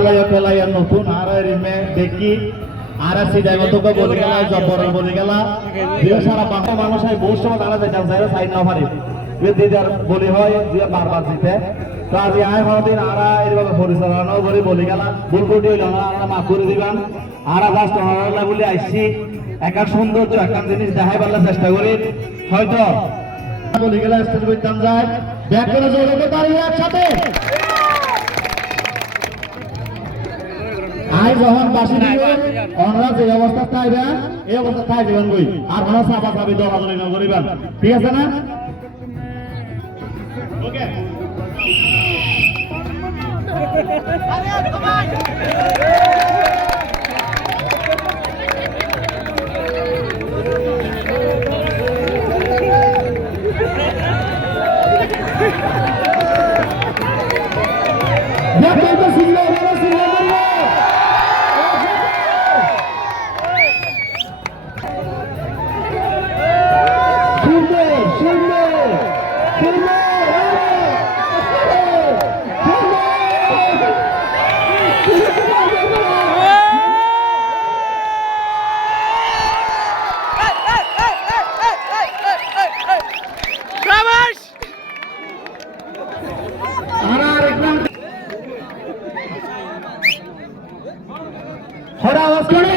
আলাইয়া পেলাইয়া নতুন আর রিমে দেখি আর সিডাই মতো বলে গেল জব্বর বলে গেল যে সারা বাংলা মানুষ হয় বহু সময় দাঁড়াতে চান চাই সাইড না পারে দিদার বলি হয় যে বারবার দিতে তো আজ আয় হদিন আর এইভাবে পরিচালনা করে বলে গেল ভুল কোটি হইল না আর মাফ করে দিবেন আর ফার্স্ট হরলা বলে আইসি একটা সৌন্দর্য একটা জিনিস দেখাই পারলে চেষ্টা করি হয়তো বলে গেলে স্টেজ করতাম যায় ব্যাক করে জোরে দাঁড়িয়ে একসাথে আই যখন বাসি দিবেন ওনারা যে অবস্থা থাকবেন এই অবস্থা থাকবেন বই আর ওনারা সাফা সাফি দৌড়াদৌড়ি না করিবেন ঠিক আছে না ওকে আওয়াজ করে